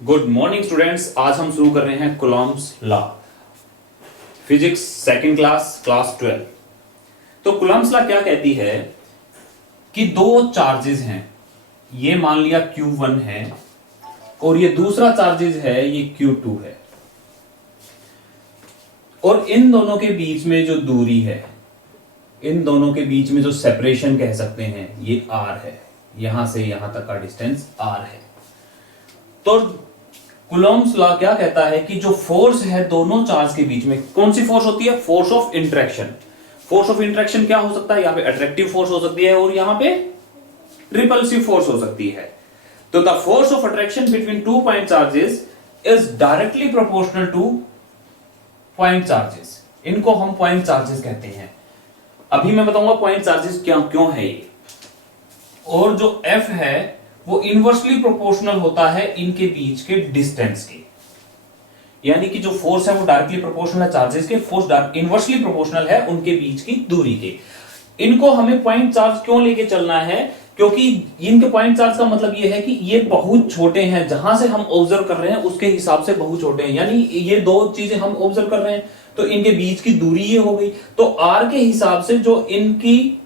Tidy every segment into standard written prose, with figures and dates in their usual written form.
Good morning students. आज हम शुरू कर रहे हैं Coulomb's law, physics second class, class 12। तो कूलॉम्स लॉ क्या कहती है कि दो चार्जेस हैं, ये मान लिया Q1 है और ये दूसरा चार्जेस है, ये Q2 है, और इन दोनों के बीच में जो दूरी है, इन दोनों के बीच में जो सेपरेशन कह सकते हैं, ये R है। यहां से यहां तक का डिस्टेंस R है। तो कूलॉम्स लॉ क्या कहता है कि जो फोर्स है दोनों चार्ज के बीच में, कौन सी फोर्स होती है? Force of interaction. Force of interaction क्या हो सकता है? यहां पे अट्रैक्टिव फोर्स हो सकती है और यहां पे रिपल्सिव फोर्स हो सकती है। तो the force of attraction between two point charges is directly proportional to point charges. इनको हम पॉइंट चार्जेस कहते हैं। अभी मैं बताऊंगा पॉइंट चार्जेस क्या क्यों है ये। और जो F है वो इनवर्सली प्रोपोर्शनल होता है इनके बीच के डिस्टेंस के, यानी कि जो फोर्स है वो डायरेक्टली प्रोपोर्शनल है चार्जेस के, फोर्स इनवर्सली प्रोपोर्शनल है उनके बीच की दूरी के। इनको हमें पॉइंट चार्ज क्यों लेके चलना है? क्योंकि इनके पॉइंट चार्ज का मतलब ये है कि ये बहुत छोटे हैं, जहां से हम ऑब्जर्व कर रहे हैं उसके हिसाब से बहुत छोटे हैं, यानी ये दो चीजें हम ऑब्जर्व कर रहे हैं तो इनके बीच की दूरी ये हो गई। तो आर के हिसाब से जो इनकी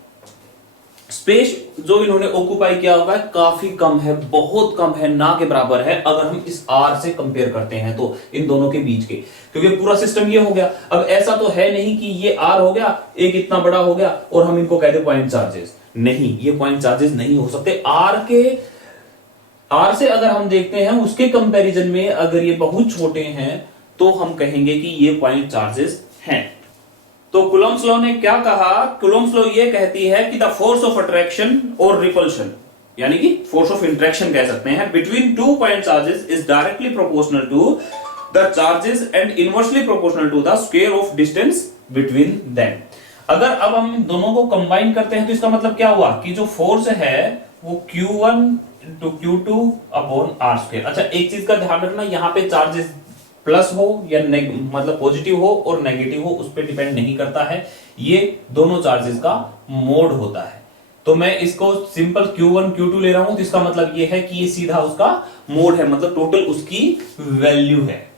स्पेस जो इन्होंने ऑक्यूपाई किया हुआ है काफी कम है, बहुत कम है, ना के बराबर है अगर हम इस आर से कंपेयर करते हैं तो इन दोनों के बीच के, क्योंकि पूरा सिस्टम ये हो गया। अब ऐसा तो है नहीं कि ये आर हो गया, एक इतना बड़ा हो गया और हम इनको कहते पॉइंट चार्जेस। नहीं, ये पॉइंट चार्जेस नहीं हो सकते। आर से अगर हम देखते हैं उसके कंपैरिजन में अगर ये बहुत छोटे हैं तो हम कहेंगे कि ये पॉइंट चार्जेस हैं। तो कूलॉम्स लॉ ने क्या कहा? कूलॉम्स लॉ ये कहती है कि द फोर्स ऑफ अट्रैक्शन और रिपल्शन, यानी कि फोर्स ऑफ इंटरेक्शन कह सकते हैं, between two point charges is directly proportional to the charges and inversely proportional to the square of distance between them. अगर अब हम दोनों को कंबाइन करते हैं तो इसका मतलब क्या हुआ कि जो फोर्स है वो Q1 into Q2 upon R square. अच्छा, एक चीज का ध्यान रखना, यहां पे चार्जेस प्लस हो या मतलब पॉजिटिव हो और नेगेटिव हो उस पर डिपेंड नहीं करता है, ये दोनों चार्जेस का मोड होता है। तो मैं इसको सिंपल Q1 Q2 ले रहा हूं तो इसका मतलब ये है कि ये सीधा उसका मोड है, मतलब टोटल उसकी वैल्यू है।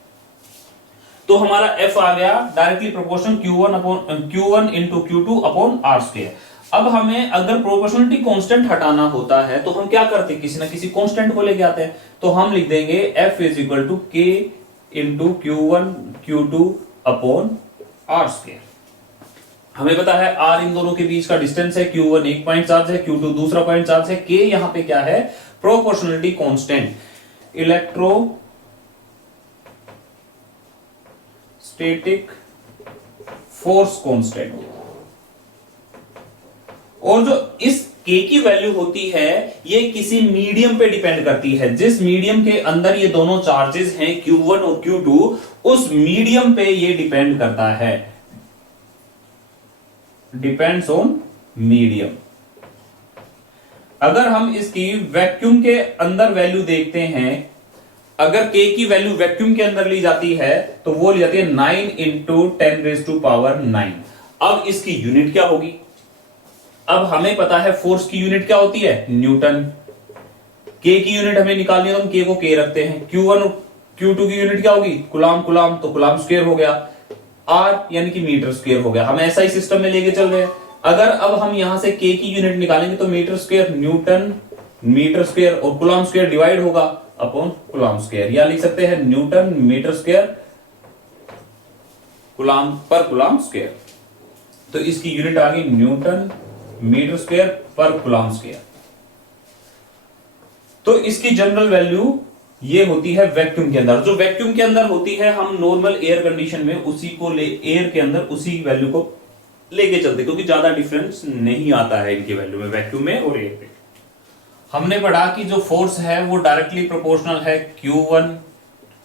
तो हमारा F आ गया directly proportional Q1 into Q2 upon R square. अब हमें अगर प्रोपोर्शनलिटी कांस्टेंट हटाना होता है तो हम क्या करते हैं? किसी ना किसी कांस्टेंट को लेके आते हैं। तो हम लिख देंगे F is equal to K into Q1 Q2 upon R square. हमें पता है R इन दोनों के बीच का डिस्टेंस है, Q1 एक पॉइंट चार्ज है, Q2 दूसरा पॉइंट चार्ज है, K यहां पे क्या है? Proportionality constant, electrostatic force constant. और जो इस K की वैल्यू होती है ये किसी मीडियम पे डिपेंड करती है। जिस मीडियम के अंदर ये दोनों चार्जेस हैं Q1 और Q2, उस मीडियम पे ये डिपेंड करता है, डिपेंड्स ऑन मीडियम। अगर हम इसकी वैक्यूम के अंदर वैल्यू देखते हैं, अगर K की वैल्यू वैक्यूम के अंदर ली जाती है तो वो ली जाती है 9 इंटू 10⁹9। अब इसकी यूनिट क्या होगी? अब हमें पता है फोर्स की यूनिट क्या होती है? न्यूटन। K की यूनिट हमें निकालनी है तो हम K को K रखते हैं। Q1 और Q2 की यूनिट क्या होगी? कुलाम, कुलाम, तो कुलाम स्क्वायर हो गया। R यानी कि मीटर स्क्वायर हो गया। हम ऐसा ही सिस्टम में लेके चल रहे हैं। अगर अब हम यहां से K की यूनिट निकालेंगे तो metre square, newton metre square और कुलाम स्क्वायर डिवाइड होगा अपॉन कुलाम स्क्वायर, या लिख सकते हैं न्यूटन मीटर स्क्वायर कुलाम पर कुलाम स्क्वायर। तो इसकी यूनिट आ गई न्यूटन मीटर स्क्वायर पर कुलाम स्क्वायर। तो इसकी जनरल वैल्यू ये होती है वैक्यूम के अंदर। जो वैक्यूम के अंदर होती है हम नॉर्मल एयर कंडीशन में उसी को एयर के अंदर उसी वैल्यू को लेके चलते, क्योंकि ज्यादा डिफरेंस नहीं आता है इनकी वैल्यू में, वैक्यूम में और एयर पे। हमने पढ़ा कि जो फोर्स है वो डायरेक्टली प्रोपोर्शनल है Q1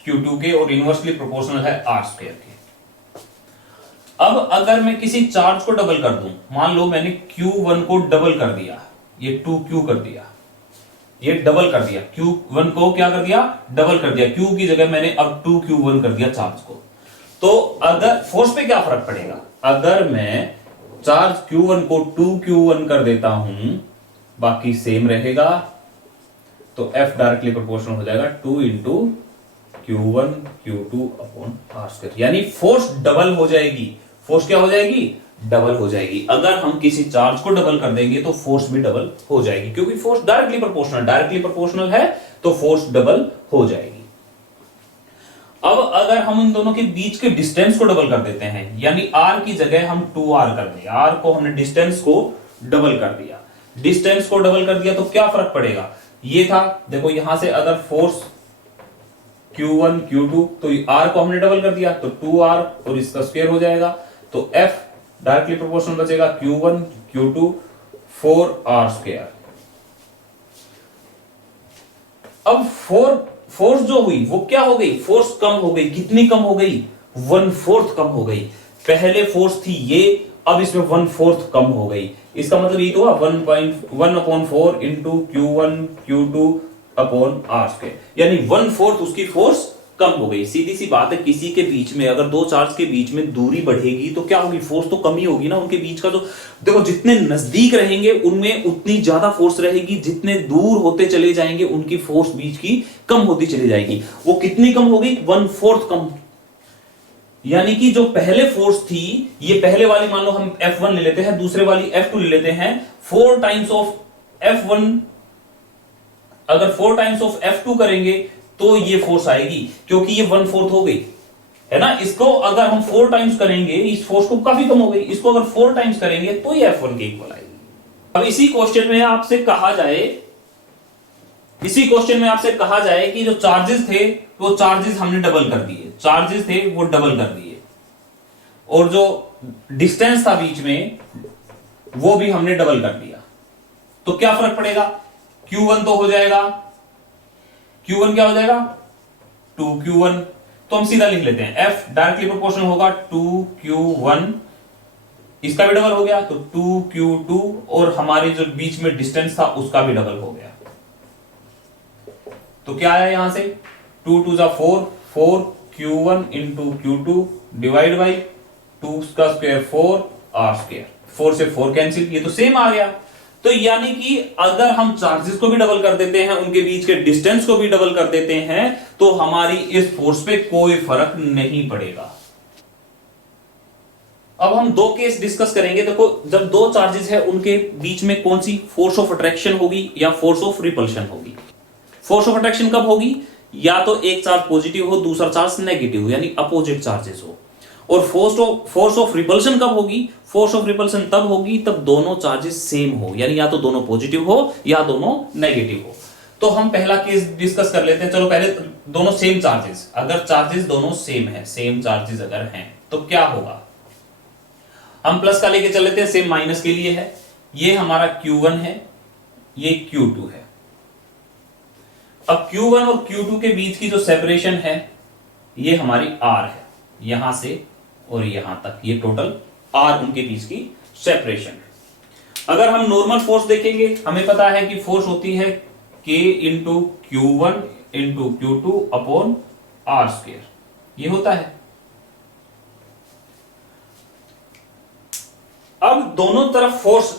Q2 के और इनवर्सली प्रोपोर्शनल है R स्क्वायर के। अब अगर मैं किसी चार्ज को डबल कर दूं, मान लो मैंने Q1 को डबल कर दिया, ये 2Q कर दिया, ये डबल कर दिया, Q1 को क्या कर दिया? डबल कर दिया। Q की जगह मैंने अब 2Q1 कर दिया चार्ज को। तो अगर फोर्स पे क्या फर्क पड़ेगा? अगर मैं चार्ज Q1 को 2Q1 कर देता हूं, बाकी सेम रहेगा, तो F डायरेक्टली प्रोपोर्शनल हो जाएगा 2 into Q1 Q2 upon R square, यानी फोर्स डबल हो जाएगी। फोर्स क्या हो जाएगी? डबल हो जाएगी। अगर हम किसी चार्ज को डबल कर देंगे तो फोर्स भी डबल हो जाएगी, क्योंकि फोर्स डायरेक्टली प्रोपोर्शनल है, तो फोर्स डबल हो जाएगी। अब अगर हम उन दोनों के बीच के डिस्टेंस को डबल कर देते हैं, यानी r की जगह हम 2r कर दें, r को हमने डिस्टेंस को डबल कर दिया, डिस्टेंस को डबल कर दिया तो क्या फर्क पड़ेगा? ये था, देखो यहां से अगर फोर्स Q1 Q2, तो r को हमने डबल कर दिया तो 2r और इसका स्क्वायर हो जाएगा, तो F डायरेक्टली प्रोपोर्शनल बचेगा Q1 Q2 4r स्क्वायर। अब फोर्स जो हुई वो क्या हो गई? फोर्स कम हो गई। कितनी कम हो गई? 1/4 कम हो गई। पहले फोर्स थी ये, अब इसमें 1/4 कम हो गई। इसका मतलब ये तो हुआ 1/4 into Q1 Q2 upon R square, यानी 1/4 उसकी फोर्स कम हो गई। सीधी सी बात है, किसी के बीच में अगर दो चार्ज के बीच में दूरी बढ़ेगी तो क्या होगी? फोर्स तो कम ही होगी ना। उनके बीच का जो, देखो जितने नजदीक रहेंगे उनमें उतनी ज्यादा फोर्स रहेगी, जितने दूर होते चले जाएंगे उनकी फोर्स बीच की कम होती चली जाएगी। वो कितनी कम हो गई? 1/4 कम। यानी कि जो पहले फोर्स थी, ये पहले वाली मान लो हम F1 ले लेते हैं, दूसरे वाली F2 ले लेते हैं, 4 टाइम्स ऑफ F1, अगर 4 टाइम्स ऑफ F2 करेंगे तो ये फोर्स आएगी, क्योंकि ये 1/4 हो गई है ना। इसको अगर हम 4 टाइम्स करेंगे, इस फोर्स को काफी कम हो गई, इसको अगर 4 टाइम्स करेंगे तो ये F1 के इक्वल आएगी। अब इसी क्वेश्चन में आपसे कहा जाए कि जो चार्जेस थे वो चार्जेस हमने डबल कर दिए, चार्जेस थे वो डबल कर दिए, और जो डिस्टेंस था बीच में वो भी हमने डबल कर दिया, तो क्या फर्क पड़ेगा? Q1 तो हो जाएगा, Q1 क्या हो जाएगा? 2Q1। तो हम सीधा लिख लेते हैं, F डायरेक्टली प्रोपोर्शनल होगा 2Q1, इसका भी डबल हो गया तो 2Q2, और हमारे जो बीच में डिस्टेंस था उसका भी डबल हो गया। तो क्या आया यहां से? 2 2 4, 4Q1 into Q2 divide by 2 का स्क्वायर 4r स्क्वायर, 4 से 4 कैंसिल, ये तो सेम आ गया। तो यानी कि अगर हम चार्जेस को भी डबल कर देते हैं, उनके बीच के डिस्टेंस को भी डबल कर देते हैं, तो हमारी इस फोर्स पे कोई फर्क नहीं पड़ेगा। अब हम दो केस डिस्कस करेंगे। देखो, जब दो चार्जेस है उनके बीच में कौन सी फोर्स ऑफ अट्रैक्शन होगी या फोर्स ऑफ रिपल्शन होगी? फोर्स ऑफ अट्रैक्शन कब होगी? या तो एक चार्ज पॉजिटिव हो, दूसरा चार्ज नेगेटिव हो, यानी अपोजिट चार्जेस हो। और फोर्स ऑफ रिपल्शन कब होगी? फोर्स ऑफ रिपल्शन तब होगी तब दोनों चार्जेस सेम हो, यानी या तो दोनों पॉजिटिव हो या दोनों नेगेटिव हो। तो हम पहला केस डिस्कस कर लेते हैं। चलो पहले दोनों सेम चार्जेस, अगर चार्जेस दोनों सेम है, सेम चार्जेस अगर हैं तो क्या होगा? हम प्लस का लेके चल लेते हैं, सेम माइनस के लिए है। ये हमारा Q1 है, ये Q2 है। अब Q1 और Q2 के बीच की जो सेपरेशन है ये हमारी R है, यहां से और यहां तक, ये टोटल R उनके बीच की सेपरेशन है। अगर हम नॉर्मल फोर्स देखेंगे, हमें पता है कि फोर्स होती है K into Q1 into Q2 upon R square, ये होता है। अब दोनों तरफ फोर्स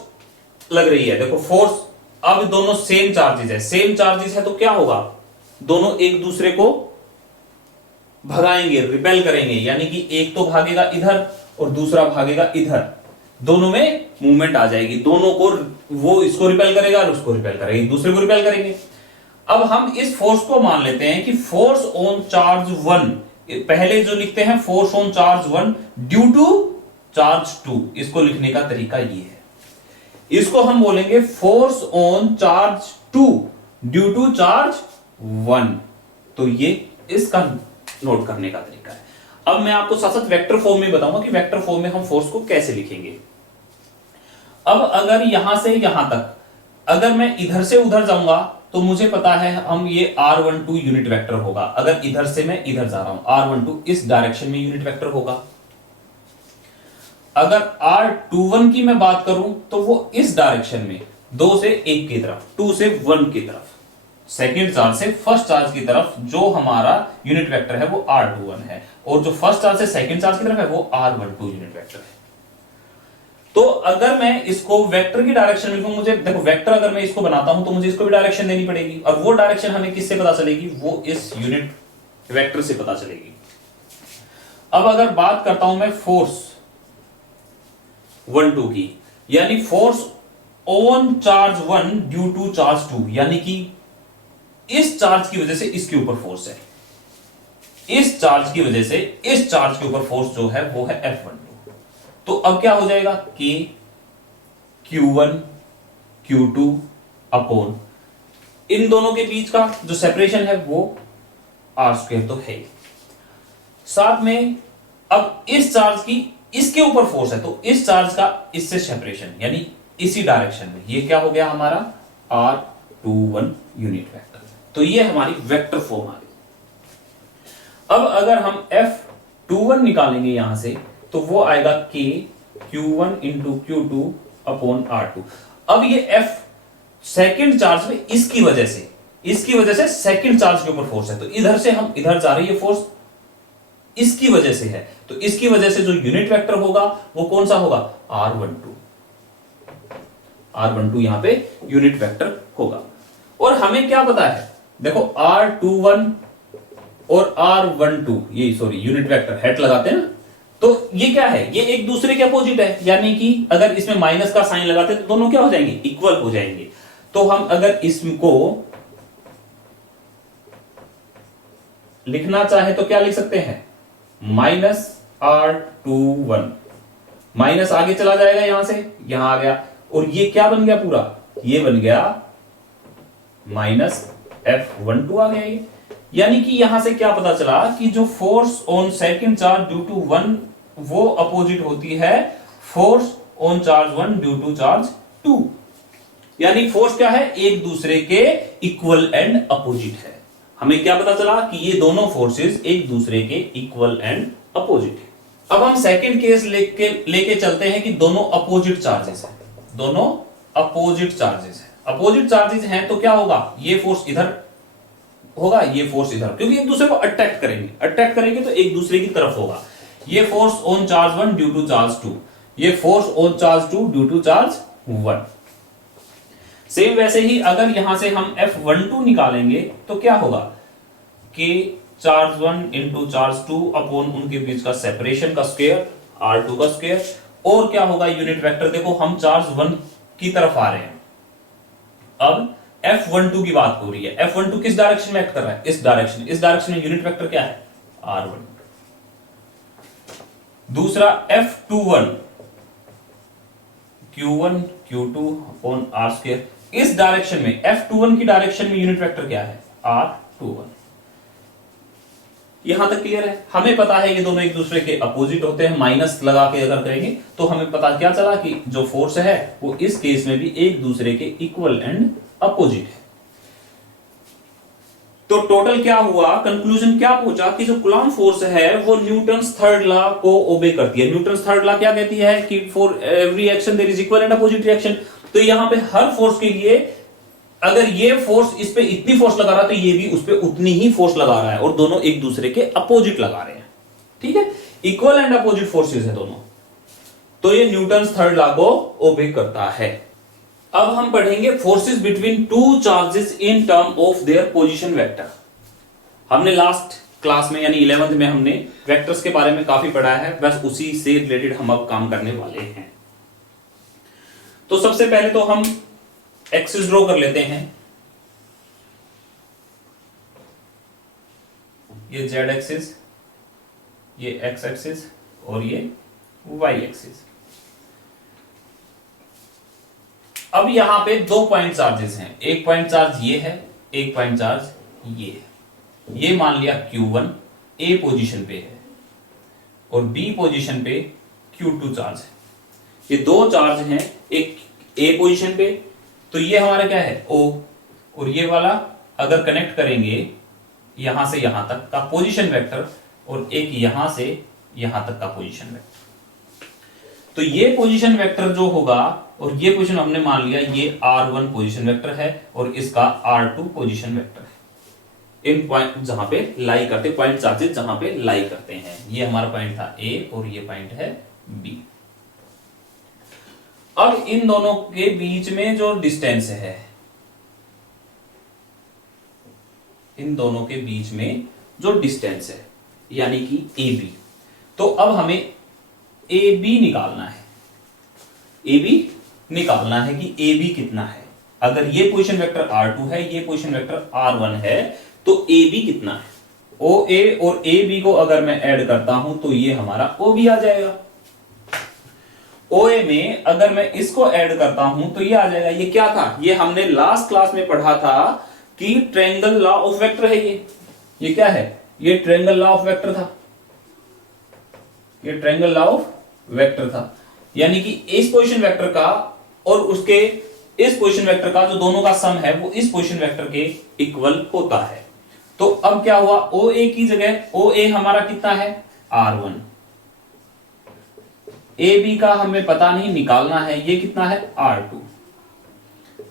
लग रही है, देखो फोर्स, अब दोनों सेम चार्जेस है, सेम चार्जेस है तो क्या होगा? दोनों एक दूसरे को भगाएंगे, रिपेल करेंगे, यानी कि एक तो भागेगा इधर और दूसरा भागेगा इधर, दोनों में मूवमेंट आ जाएगी, दोनों को, वो इसको रिपेल करेगा और उसको रिपेल करेगा, एक दूसरे को रिपेल करेंगे। अब हम इस फोर्स को मान लेते हैं कि फोर्स ऑन चार्ज 1, पहले जो लिखते हैं force on charge 1 due to charge 2, इसको लिखने का तरीका ये है। इसको हम बोलेंगे force on charge 2 due to charge 1, तो ये इसका नोट करने का तरीका है। अब मैं आपको साथ साथ वेक्टर फॉर्म में बताऊंगा कि वेक्टर फॉर्म में हम फोर्स को कैसे लिखेंगे। अब अगर यहां से यहां तक, अगर मैं इधर से उधर जाऊंगा तो मुझे पता है हम ये R12 यूनिट वेक्टर होगा। अगर इधर से मैं इधर जा रहा हूं, R12 इस डायरेक्शन में यूनिट वेक्टर होगा। अगर R21 की मैं बात करूं तो वो इस डायरेक्शन में 2 से 1 की तरफ, 2 से 1 की तरफ, सेकेंड चार्ज से फर्स्ट चार्ज की तरफ जो हमारा यूनिट वेक्टर है वो R21 है, और जो फर्स्ट चार्ज से सेकेंड चार्ज की तरफ है वो R12 यूनिट वेक्टर है। तो अगर मैं इसको वेक्टर की डायरेक्शन में लिखूं, मुझे देखो वेक्टर अगर मैं इसको बनाता हूं तो मुझे इसको भी डायरेक्शन देनी पड़ेगी, और वो डायरेक्शन हमें किससे पता चलेगी? वो इस यूनिट वेक्टर से पता चलेगी। अब अगर बात करता हूं मैं फोर्स 1 2 की, यानी force on charge 1 due to charge 2, यानी कि इस चार्ज की वजह से इसके ऊपर फोर्स है, इस चार्ज की वजह से इस चार्ज के ऊपर फोर्स जो है वो है F12। तो अब क्या हो जाएगा K Q1 Q2 अपॉन इन दोनों के बीच का जो सेपरेशन है वो R² तो है। साथ में अब इस चार्ज की इसके ऊपर फोर्स है, तो इस चार्ज का इससे सेपरेशन यानी इसी डायरेक्शन में, ये क्या हो गया हमारा R21 यूनिट वेक्टर। तो ये हमारी वेक्टर फॉर्म आ गई। अब अगर हम F21 निकालेंगे यहां से तो वो आएगा K Q1 into Q2 upon R2। अब ये F सेकेंड चार्ज में इसकी वजह से सेकेंड चार्ज के ऊपर फोर्स है, तो इधर से हम इधर जा रही है फोर्स इसकी वजह से है, तो इसकी वजह से जो यूनिट वेक्टर होगा वो कौन सा होगा R12 यहां पे यूनिट वेक्टर होगा। और हमें क्या पता है, देखो R21 और R12 ये सॉरी यूनिट वेक्टर हेड लगाते हैं ना, तो ये क्या है, ये एक दूसरे के अपोजिट है, यानी कि अगर इसमें माइनस का साइन लगाते तो दोनों क्या हो जाएंगे, इक्वल हो जाएंगे। तो हम अगर इसको लिखना चाहे तो क्या लिख सकते हैं, -R21, माइनस आगे चला जाएगा यहां से यहां आ गया, और ये क्या बन गया पूरा, ये बन गया -F12 आ गया ये। यानी कि यहां से क्या पता चला कि जो force on second charge due to 1 वो अपोजिट होती है force on charge 1 due to charge 2। यानी फोर्स क्या है, एक दूसरे के इक्वल एंड अपोजिट है। हमें क्या पता चला कि ये दोनों फोर्सेस एक दूसरे के इक्वल एंड अपोजिट है। अब हम सेकंड केस लेके चलते हैं कि दोनों अपोजिट चार्जेस हैं, दोनों अपोजिट चार्जेस हैं। अपोजिट चार्जेस हैं तो क्या होगा, ये फोर्स इधर होगा, ये फोर्स इधर, क्योंकि एक दूसरे को अट्रैक्ट करेंगे तो एक दूसरे की तरफ होगा। ये force on charge 1 due to charge 2, ये force on charge 2 due to charge 1। Same वैसे ही अगर यहां से हम F12 निकालेंगे तो क्या होगा, कि चार्ज 1 इंटू चार्ज 2 अपॉन उनके बीच का सेपरेशन का स्क्वायर R2 का स्क्वायर, और क्या होगा यूनिट वेक्टर, देखो हम चार्ज 1 की तरफ आ रहे हैं। अब F12 की बात हो रही है, F12 किस डायरेक्शन में एक्ट कर रहा है, इस डायरेक्शन में यूनिट वेक्टर क्या है R1। दूसरा F21 Q1 Q2 upon R², इस डायरेक्शन में F21 की डायरेक्शन में यूनिट वेक्टर क्या है R21। यहां तक क्लियर है। हमें पता है ये दोनों एक दूसरे के अपोजिट होते हैं, माइनस लगा के अगर करेंगे तो हमें पता क्या चला कि जो फोर्स है वो इस केस में भी एक दूसरे के इक्वल एंड अपोजिट है। तो टोटल क्या हुआ, कंक्लूजन क्या पहुंचा कि जो कूलॉम फोर्स है वो न्यूटन्स थर्ड लॉ को ओबे करती है। न्यूटन्स थर्ड लॉ क्या कहती है कि for every action there is equal and opposite reaction. तो यहां पे हर फोर्स के लिए अगर ये फोर्स इस पे इतनी फोर्स लगा रहा है तो ये भी उस पे उतनी ही फोर्स लगा रहा है, और दोनों एक दूसरे के अपोजिट लगा रहे हैं। ठीक है, इक्वल एंड अपोजिट फोर्सेस है दोनों, तो ये न्यूटन्स थर्ड लॉ को ओबे करता है। अब हम पढ़ेंगे forces between two charges in term of their position vector. हमने लास्ट क्लास में यानी 11th में हमने वेक्टर्स के बारे में काफी पढ़ा है, बस उसी से रिलेटेड हम अब काम करने वाले हैं। तो सबसे पहले तो हम एक्सिस ड्रॉ कर लेते हैं। ये जेड एक्सिस, ये एक्स एक्सिस और ये वाई एक्सिस। अब यहां पे दो पॉइंट चार्जेस हैं, एक पॉइंट चार्ज ये है, एक पॉइंट चार्ज ये है। ये मान लिया Q1 ए पोजीशन पे है और बी पोजीशन पे Q2 चार्ज है। ये दो चार्ज हैं, एक ए पोजीशन पे, तो ये हमारा क्या है O, और ये वाला अगर कनेक्ट करेंगे यहां से यहां तक का पोजीशन वेक्टर, और एक यहां से यहां तक का पोजीशन वेक्टर। तो ये पोजीशन वेक्टर जो होगा, और ये पोजीशन हमने मान लिया ये R1 पोजीशन वेक्टर है और इसका R2 पोजीशन वेक्टर है। इन पॉइंट जहां पे लाई करते, पॉइंट चार्जेस जहां पे लाई करते हैं, ये हमारा पॉइंट था A और ये पॉइंट है B। अब इन दोनों के बीच में जो डिस्टेंस है, इन दोनों के बीच में जो डिस्टेंस है यानी कि ए बी। तो अब हमें ए बी निकालना है, ए बी निकालना है कि ए बी कितना है। अगर ये पोजीशन वेक्टर R2 है, ये पोजीशन वेक्टर R1 है, तो ए बी कितना है। ओ ए और ए बी को अगर मैं ऐड करता हूं तो ये हमारा ओ बी आ जाएगा। ओ ए में अगर मैं इसको ऐड करता हूं तो ये आ जाएगा। ये क्या था, ये हमने लास्ट क्लास में पढ़ा था कि ट्रायंगल लॉ ऑफ वेक्टर है। ये क्या है, ये ट्रायंगल लॉ ऑफ वेक्टर था, ये ट्रायंगल लॉ ऑफ वेक्टर था। यानी कि इस पोजीशन वेक्टर का और उसके इस पोजीशन वेक्टर का जो दोनों का सम है वो इस पोजीशन वेक्टर के इक्वल होता है। तो अब क्या हुआ, ओ ए की जगह ओ ए हमारा कितना है R1, ए बी का हमें पता नहीं, निकालना है, ये कितना है R2।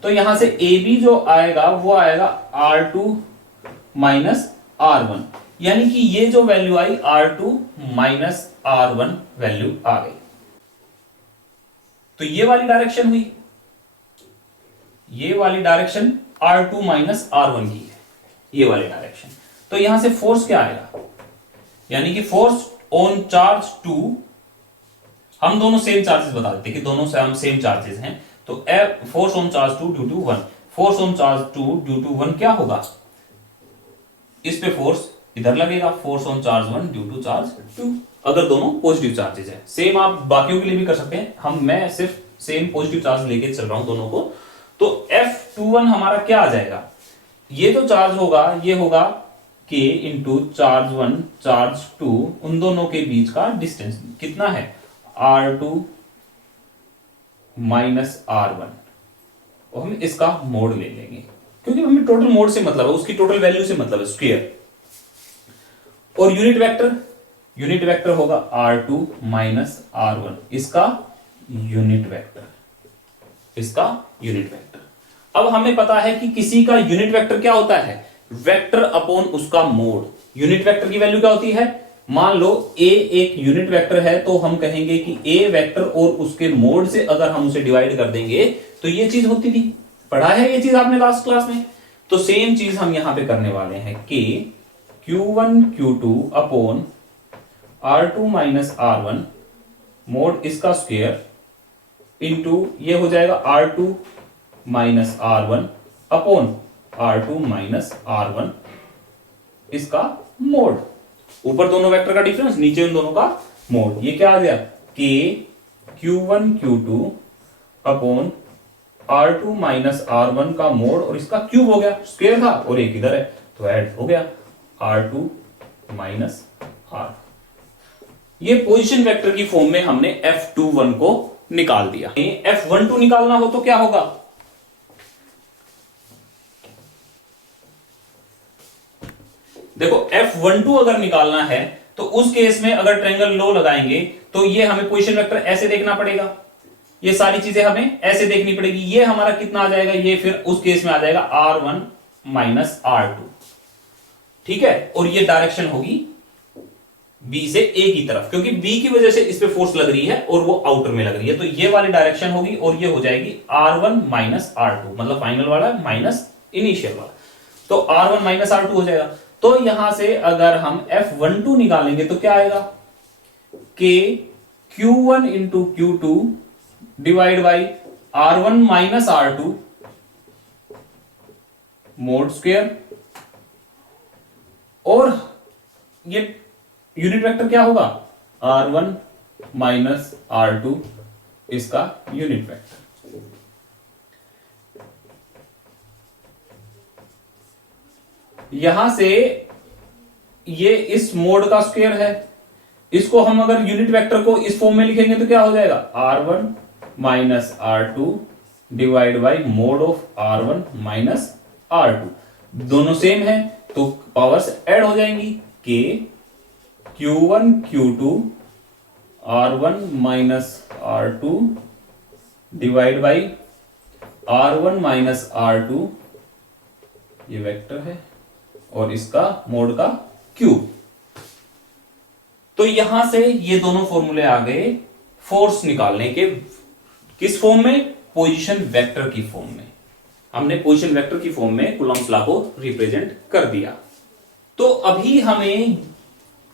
तो यहां से ए बी जो आएगा वो आएगा R2 माइनस R1, यानी कि ये जो वैल्यू आई R2 माइनस R1 वैल्यू आ गई। तो ये वाली डायरेक्शन हुई, ये वाली डायरेक्शन R2 माइनस R1 की है, ये वाली डायरेक्शन। तो यहां से फोर्स क्या आएगा, यानी कि फोर्स ऑन चार्ज टू, हम दोनों सेम चार्जेस बता देते कि दोनों से हम सेम चार्जेस हैं। तो force on charge two due to 1, force on charge two due to 1 क्या होगा, इस पे फोर्स इधर लगेगा, force on charge 1 due to charge 2, अगर दोनों पॉजिटिव चार्जेस हैं। सेम आप बाकियों के लिए भी कर सकते हैं, मैं सिर्फ सेम पॉजिटिव चार्ज लेके चल रहा हूं दोनों को। तो F21 हमारा क्या आ जाएगा, ये जो चार्ज होगा ये होगा K इंटू चार्ज 1 चार्ज 2, उन दोनों के बीच का डिस्टेंस कितना है R2 माइनस R1, और हम इसका मोड ले लेंगे क्योंकि हमें टोटल मोड से मतलब है, उसकी टोटल वैल्यू से मतलब है, स्क्वायर। और यूनिट वेक्टर होगा R2 माइनस R1, इसका यूनिट वेक्टर, इसका यूनिट वेक्टर। अब हमें पता है कि किसी का यूनिट वेक्टर क्या होता है, वेक्टर अपॉन उसका मोड। यूनिट वेक्टर की वैल्यू क्या होती है, मान लो a एक यूनिट वेक्टर है तो हम कहेंगे कि a वेक्टर और उसके मोड से अगर हम उसे डिवाइड कर देंगे तो ये चीज होती थी, पढ़ा है ये चीज आपने लास्ट क्लास में। तो सेम चीज हम यहां पे करने वाले हैं कि Q1 Q2 upon R2 minus R1 mode इसका स्क्वायर इंटू ये हो जाएगा R2 minus R1 upon R2 minus R1 इसका मोड। ऊपर दोनों वेक्टर का डिफरेंस, नीचे उन दोनों का मोड। ये क्या आ गया, K Q1 Q2 upon R2 minus R1 का मोड, और इसका क्यूब हो गया, स्क्वायर था और एक इधर है तो ऐड हो गया R2 माइनस R। ये पोजीशन वेक्टर की फॉर्म में हमने F21 को निकाल दिया। F12 निकालना हो तो क्या होगा, देखो F12 अगर निकालना है तो उस केस में अगर ट्रायंगल लॉ लगाएंगे तो ये हमें पोजीशन वेक्टर ऐसे देखना पड़ेगा, ये सारी चीजें हमें ऐसे देखनी पड़ेगी। ये हमारा कितना आ जाएगा, ये फिर उस केस में आ जाएगा R1 माइनस R2, ठीक है। और ये डायरेक्शन होगी B से A की तरफ, क्योंकि B की वजह से इस पे फोर्स लग रही है और वो आउटर में लग रही है, तो ये वाली डायरेक्शन होगी और ये हो जाएगी R1 माइनस R2, मतलब फाइनल वाला माइनस इनिशियल वाला, तो R1 माइनस R2 हो जाएगा। तो यहां से अगर हम F12 निकालेंगे तो क्या आएगा, K Q1 into Q2 divide by R1 minus R2 mode square, और ये यूनिट वेक्टर क्या होगा R1 माइनस R2 इसका यूनिट वेक्टर। यहां से ये इस मोड का स्क्वायर है, इसको हम अगर यूनिट वेक्टर को इस फॉर्म में लिखेंगे तो क्या हो जाएगा R1 minus R2 divide by mode of R1 minus R2, दोनों सेम है तो पावर्स ऐड हो जाएंगी। K Q1 Q2 R1 minus R2 divide by R1 minus R2, ये वेक्टर है और इसका मोड का क्यूब। तो यहां से ये दोनों फॉर्मूले आ गए फोर्स निकालने के, किस फॉर्म में, पोजीशन वेक्टर की फॉर्म में। हमने पोजीशन वेक्टर की फॉर्म में कूलॉम्स लॉ को रिप्रेजेंट कर दिया। तो अभी हमें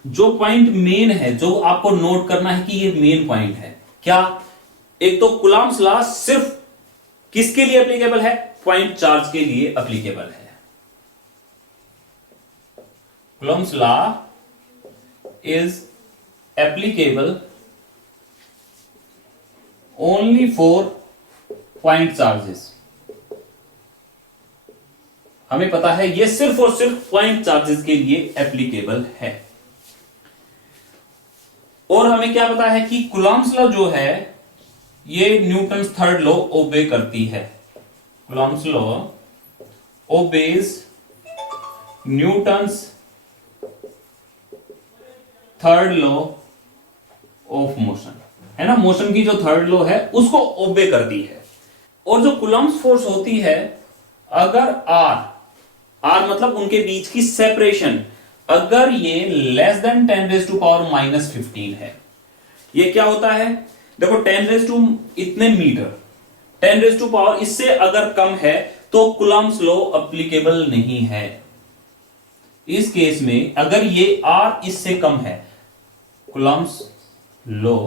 जो पॉइंट मेन है, जो आपको नोट करना है कि ये मेन पॉइंट है क्या, एक तो कूलम्ब्स लॉ सिर्फ किसके लिए एप्लीकेबल है, पॉइंट चार्ज के लिए एप्लीकेबल है। Coulomb's law is applicable only for point charges. हमें पता है ये सिर्फ और सिर्फ पॉइंट चार्जेस के लिए एप्लीकेबल है। और हमें क्या पता है कि कूलम्ब्स लॉ जो है ये न्यूटन्स थर्ड लॉ ओबे करती है। Coulomb's law obeys Newton's third law of motion, है ना, मोशन की जो थर्ड लॉ है उसको ओबे करती है। और जो कूलम्ब्स फोर्स होती है, अगर आर मतलब उनके बीच की सेपरेशन, अगर ये लेस देन 10⁻⁻15 है, ये क्या होता है, देखो 10 इतने मीटर, 10 इससे अगर कम है तो कूलम्ब्स लॉ एप्लीकेबल नहीं है। इस केस में अगर ये आर इससे कम है, कूलम्ब्स लॉ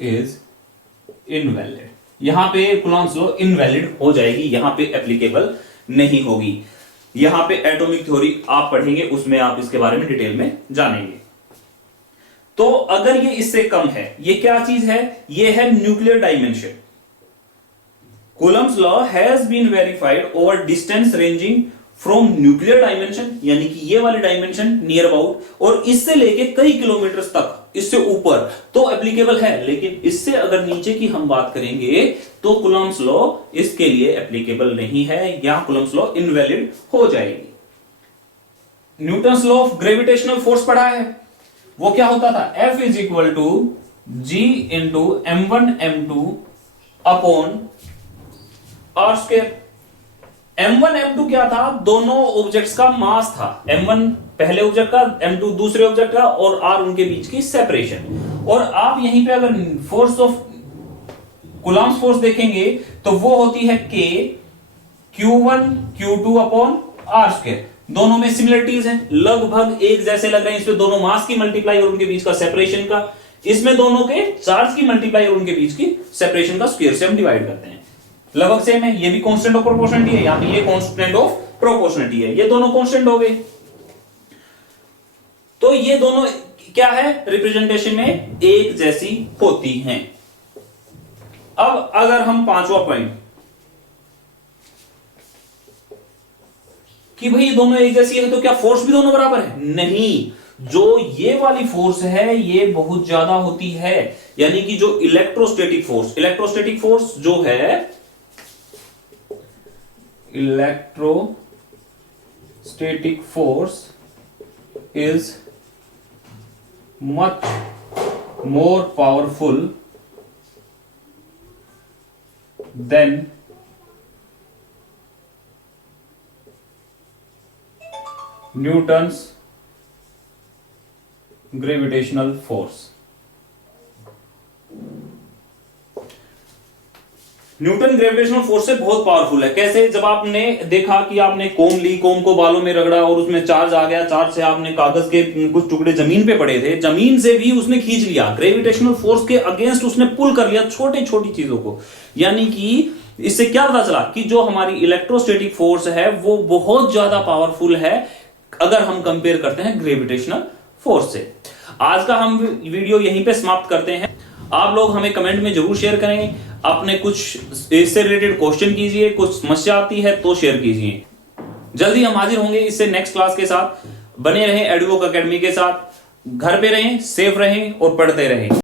इज इनवैलिड। यहां पे कूलम्ब्स लॉ इनवैलिड हो जाएगी, यहां पे एप्लीकेबल नहीं होगी। यहां पे एटॉमिक थ्योरी आप पढ़ेंगे, उसमें आप इसके बारे में डिटेल में जानेंगे। तो अगर ये इससे कम है, ये क्या चीज है, ये है nuclear dimension. Coulomb's law has been verified over distance ranging from nuclear dimension, यानी कि ये वाले डायमेंशन नियर अबाउट, और इससे लेके कई किलोमीटर तक, इससे ऊपर तो एप्लीकेबल है। लेकिन इससे अगर नीचे की हम बात करेंगे तो कूलम्ब्स लॉ इसके लिए एप्लीकेबल नहीं है, यहां कूलम्ब्स लॉ इनवैलिड हो जाएगी। Newton's law of gravitational force पढ़ा है, वो क्या होता था, F is equal to G into m1m2 upon R square. m1 m2 क्या था, दोनों ऑब्जेक्ट्स का मास था, m1 पहले ऑब्जेक्ट का, m2 दूसरे ऑब्जेक्ट का, और r उनके बीच की सेपरेशन। और आप यहीं पे अगर फोर्स ऑफ कूलम्ब्स फोर्स देखेंगे तो वो होती है K Q1 Q2 upon R square. दोनों में सिमिलरिटीज हैं, लगभग एक जैसे लग रहे हैं। इसमें दोनों मास की मल्टीप्लाई और उनके बीच का सेपरेशन का, इसमें दोनों के चार्ज की मल्टीप्लाई और उनके बीच की सेपरेशन का स्क्वायर से हम डिवाइड करते हैं, लगभग सेम है। ये भी कांस्टेंट ऑफ प्रोपोर्शनलिटी है, यहां पे ये कांस्टेंट ऑफ प्रोपोर्शनलिटी है, ये दोनों कांस्टेंट हो गए। तो ये दोनों क्या है, रिप्रेजेंटेशन में एक जैसी होती हैं। अब अगर हम पांचवा पॉइंट कि भाई ये दोनों एक जैसी है तो क्या फोर्स भी दोनों बराबर है, नहीं। जो ये वाली फोर्स है ये बहुत ज्यादा होती है, यानी कि जो इलेक्ट्रोस्टैटिक फोर्स जो है, electrostatic force is much more powerful than Newton's gravitational force. Newton gravitational force से बहुत पावरफुल है। कैसे, जब आपने देखा कि आपने कोम को बालों में रगड़ा और उसमें चार्ज आ गया, चार्ज से आपने कागज के कुछ टुकड़े जमीन पे पड़े थे, जमीन से भी उसने खींच लिया, ग्रेविटेशनल फोर्स के अगेंस्ट उसने पुल कर लिया छोटी छोटी चीजों को। यानी कि इससे क्या पता चला कि जो हमारी इलेक्ट्रोस्टैटिक फोर्स है वो बहुत ज्यादा पावरफुल है अगर हम कंपेयर करते हैं ग्रेविटेशनल फोर्स से। आज का हम वीडियो यहीं पे समाप्त करते हैं। आप लोग हमें कमेंट में जरूर शेयर करें, अपने कुछ इससे रिलेटेड क्वेश्चन कीजिए, कुछ समस्या आती है तो शेयर कीजिए। जल्दी हम हाजिर होंगे इससे नेक्स्ट क्लास के साथ। बने रहें एडुवोक एकेडमी के साथ, घर पे रहें, सेफ रहें और पढ़ते रहें।